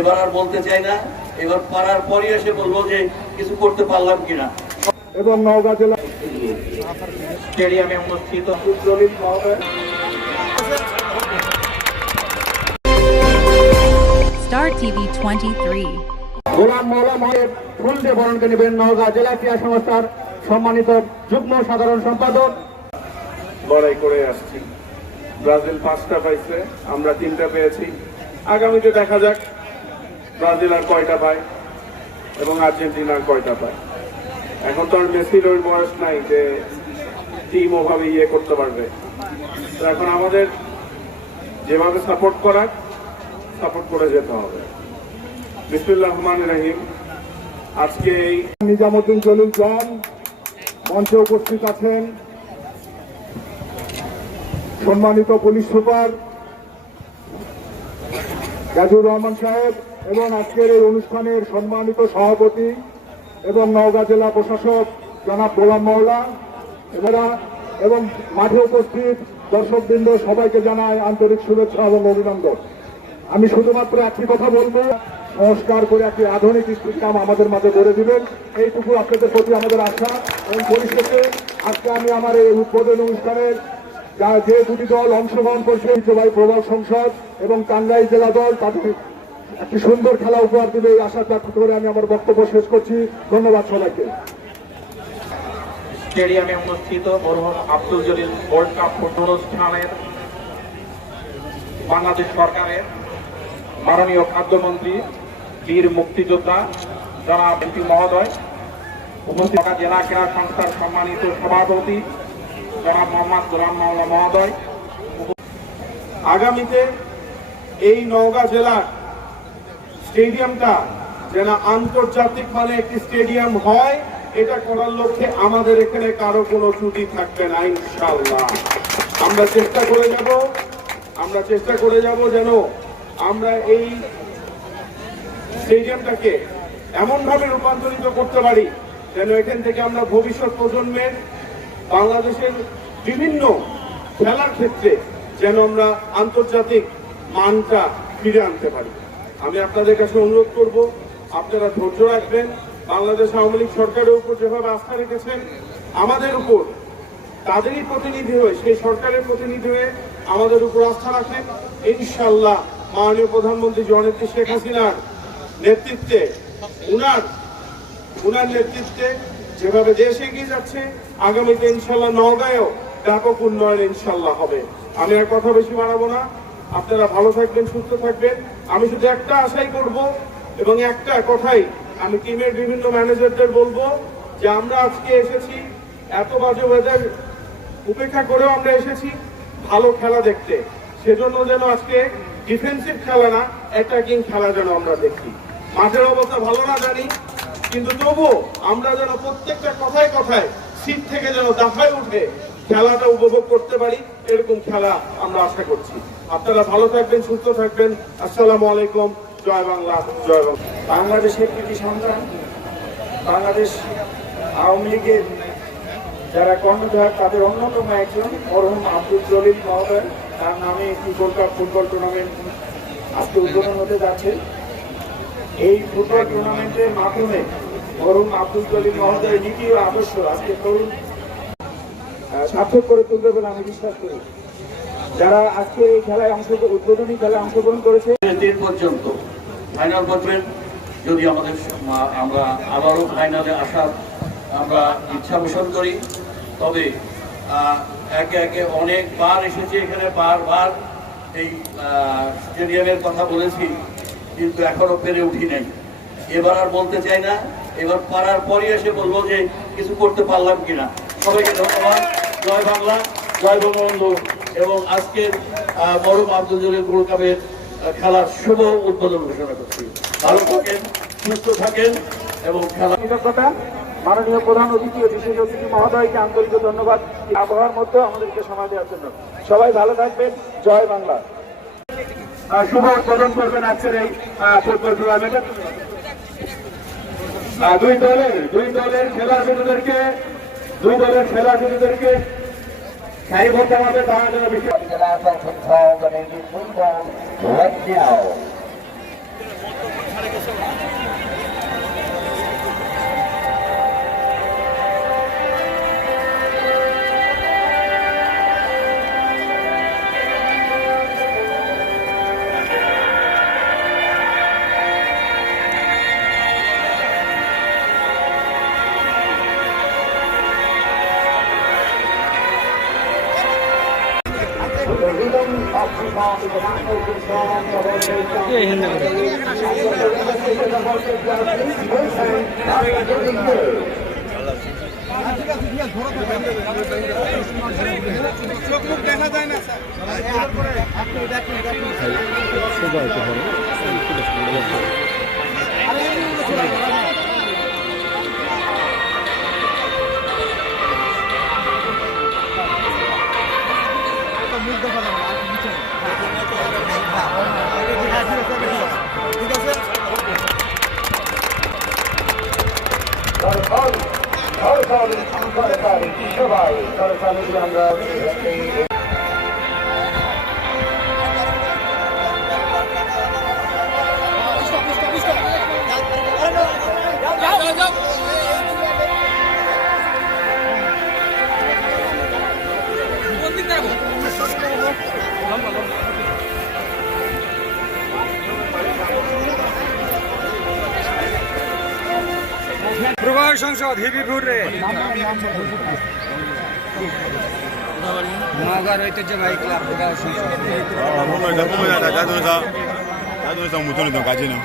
এবার আর বলতে চাই না, এবার পারার পরই এসে বলবো যে কিছু করতে পারলাম কিনা। এবং নওগাঁ জেলা স্টেডিয়ামে অনুষ্ঠিত Star TV 23 গোলাম মওলা মহের ফুল দিয়ে বরণকে নেবেন নওগাঁ জেলা ক্রীড়া সংস্থার সম্মানিত যুগ্ম সাধারণ সম্পাদক। লড়াই করে আসছি। ব্রাজিল 5টা পাইছে, আমরা 3টা পেয়েছি। আগামীতে দেখা যাক ব্রাজিল আর কয়টা পায় এবং আর্জেন্টিনা আর কয়টা পায়। এখন তো আর মেসির ওই বয়স নাই যে টিম ওভাবে করতে পারবে। তো এখন আমাদের যেভাবে সাপোর্ট করার সাপোর্ট করে যেতে হবে। বিসমিল্লাহির রহমানির রহিম। আজকে এই নিজামুদ্দিন জলিল জন মঞ্চে উপস্থিত আছেন, সম্মানিত পুলিশ সুপার গাজীউর রহমান সাহেব এবং আজকের এই অনুষ্ঠানের সম্মানিত সভাপতি এবং নওগাঁ জেলা প্রশাসক জনাব গোলাম মওলা এবং মাঠে উপস্থিত দর্শকবৃন্দ সবাইকে জানাই আন্তরিক শুভেচ্ছা এবং অভিনন্দন। আমি শুধুমাত্র একটি কথা বলবো, সংস্কার করে একটি আধুনিক স্টেডিয়াম আমাদের মাঝে গড়ে দিবেন, এইটুকু আপনাদের প্রতি আমাদের আশা। এবং পরিশেষে আজকে আমি আমার এই উদ্বোধন অনুষ্ঠানের যে দুটি দল অংশগ্রহণ করছে, ঐতিহ্যবাহী প্রবাল সংসদ এবং টাঙ্গাইল জেলা দল, তাদের একটি সুন্দর খেলা উপহার দেবে এই আশা ব্যক্ত করে আমি আমার বক্তব্য শেষ করছি। ধন্যবাদ সবাইকে। স্টেডিয়ামে অনুষ্ঠিত মরহুম Abdul Jalil world cup football অনুষ্ঠানের বাংলাদেশ সরকারের মাননীয় খাদ্যমন্ত্রী বীর মুক্তিযোদ্ধা জনাব এমপি মহোদয়, উপস্থিত জেলা ক্রীড়া সংস্থার সম্মানিত সভাপতি জনাব মোহাম্মদ গোলাম মওলা মহোদয়। আগামীতে এই নওগাঁ জেলার স্টেডিয়ামটা যেন আন্তর্জাতিক মানে একটি স্টেডিয়াম হয়, এটা করার লক্ষ্যে আমাদের এখানে কারো কোনো ত্রুটি থাকবে না ইনশাআল্লাহ। আমরা চেষ্টা করে যাব যেন আমরা এই স্টেডিয়ামটাকে এমনভাবে রূপান্তরিত করতে পারি যেন এখান থেকে আমরা ভবিষ্যৎ প্রজন্মের বাংলাদেশের বিভিন্ন খেলার ক্ষেত্রে যেন আমরা আন্তর্জাতিক মানটা ফিরে আনতে পারি। আমি আপনাদের কাছে অনুরোধ করব, আপনারা ধৈর্য রাখবেন। বাংলাদেশ আওয়ামী লীগ সরকারের উপর যেভাবে আস্থা রেখেছেন, আমাদের উপর তাদেরই প্রতিনিধি হয়ে, সেই সরকারের প্রতিনিধি হয়ে আমাদের উপর আস্থা রাখেন। ইনশাআল্লাহ মাননীয় প্রধানমন্ত্রী জননেত্রী শেখ হাসিনার নেতৃত্বে, উনার নেতৃত্বে যেভাবে দেশ এগিয়ে যাচ্ছে, আগামীতে ইনশাআল্লাহ নওগাঁয়েও ব্যাপক উন্নয়ন ইনশাআল্লাহ হবে। আমি আর কথা বেশি বাড়াবো না। আপনারা ভালো থাকবেন, সুস্থ থাকবেন। আমি শুধু একটা আশাই করব এবং একটা কথাই আমি টিমের বিভিন্ন ম্যানেজারদের বলবো যে আমরা আজকে এসেছি, এত বাজে ওয়েদার উপেক্ষা করেও আমরা এসেছি ভালো খেলা দেখতে। সেজন্য যেন আজকে ডিফেন্সিভ খেলা না, অ্যাটাকিং খেলা যেন আমরা দেখি। মাঠের অবস্থা ভালো না জানি, কিন্তু তবুও আমরা যেন প্রত্যেকটা কথায় কথায় সিট থেকে যেন দাফায় উঠে খেলাটা উপভোগ করতে পারি, এরকম খেলা আমরা আশা করছি। আপনারা ভালো থাকবেন, সুস্থ থাকবেন। আসসালামু আলাইকুম। জয় বাংলা, জয় বাংলা। বাংলাদেশের কৃতি সন্তান, বাংলাদেশ আওয়ামী লীগের যারা কর্ণধার তাদের অন্যতম একজন মরহুম আব্দুল জলিল মহোদয়, তার নামে একটি গোল্ড কাপ ফুটবল টুর্নামেন্ট আজকে উদ্বোধন হতে যাচ্ছে। এই ফুটবল টুর্নামেন্টের মাধ্যমে মরহুম আব্দুল জলিল মহোদয়ের নীতি ও আদর্শ আজকে তরুণ সার্থক করে তুলবে বলে আমি বিশ্বাস করি। যারা আজকে এই খেলায় উদ্বোধনী খেলায় অংশগ্রহণ করেছে, দিন পর্যন্ত ফাইনাল করবেন। যদি আমরা আবারও ফাইনালে আসার আমরা ইচ্ছা পোষণ করি, তবে একে একে অনেকবার এসেছি এখানে, বারবার এই স্টেডিয়ামের কথা বলেছি, কিন্তু এখনো পেরে উঠি নাই। এবার আর বলতে চাই না, এবার পারার পরই এসে বলবো যে কিছু করতে পারলাম কিনা। সবাইকে ধন্যবাদ। জয় বাংলা, জয় বঙ্গবন্ধু। এবং আজকের মরহুম আব্দুল জলিল গোল্ড কাপের খেলার শুভ উদ্বোধন ঘোষণা করছি। ভালো থাকেন, সুস্থ থাকেন এবং খেলা কৃতজ্ঞতা মাননীয় প্রধান অতিথি ও বিশেষ অতিথি মহোদয়কে আন্তরিক ধন্যবাদ আবহাওয়ার মধ্যে আমাদেরকে সময় দেওয়ার জন্য। সবাই ভালো থাকবেন। জয় বাংলা। শুভ উদ্বোধন করবেন আজকের এই ফুটবল টুর্নামেন্টে। দুই দলের খেলাশুরুদেরকে সারিবদ্ধভাবে তারা যেন বিষয় The rhythm of hip-hop is a national concern for all দেখা যায় না প্রবাহ সংসদ হিবিপুর রে নগর ঐতিহ্যবাহী ক্লাব প্রবাহ সংসদ 자동차 모터는 더 가지는.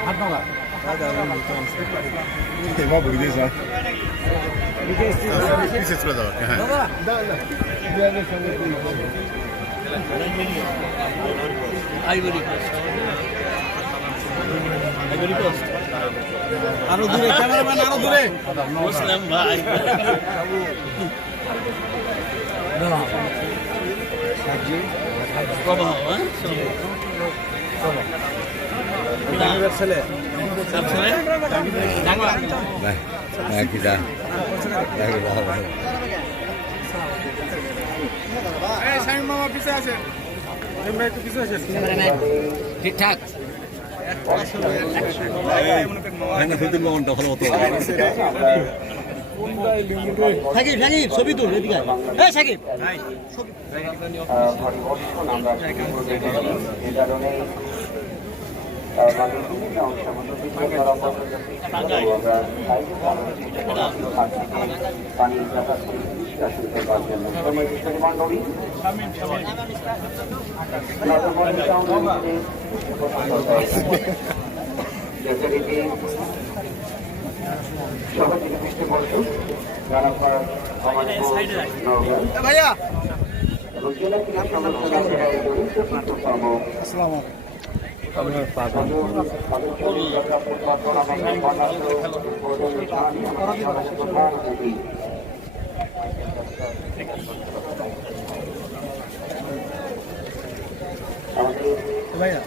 뭐 보이지 사? 피스 들어다. আইভরি কোস্ট আরো দূরে ক্যামেরাম্যান আরো দূরে মুসলিম ভাই সাজি প্রবাহ ছেলে সব ছেলে না কিটা এই সাইম মামা পিছে আছে আমরা একটু পিছে আছে ক্যামেরাম্যান ঠিকঠাক না সেদিন মনটা ভালো হতো সাকিব সাকিব ছবি তুল এদিকে এই সাকিব ভাইয়া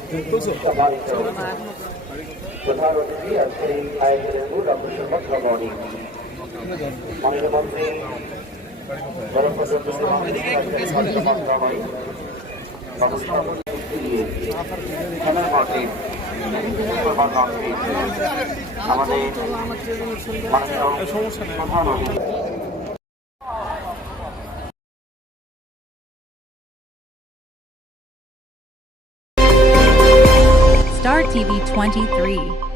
প্রধান অতিথি আজকের এই আয়োজনের মূল আকর্ষণ বক্তব্য মাননীয় মন্ত্রী আমাদের প্রধান অতিথি Star TV 23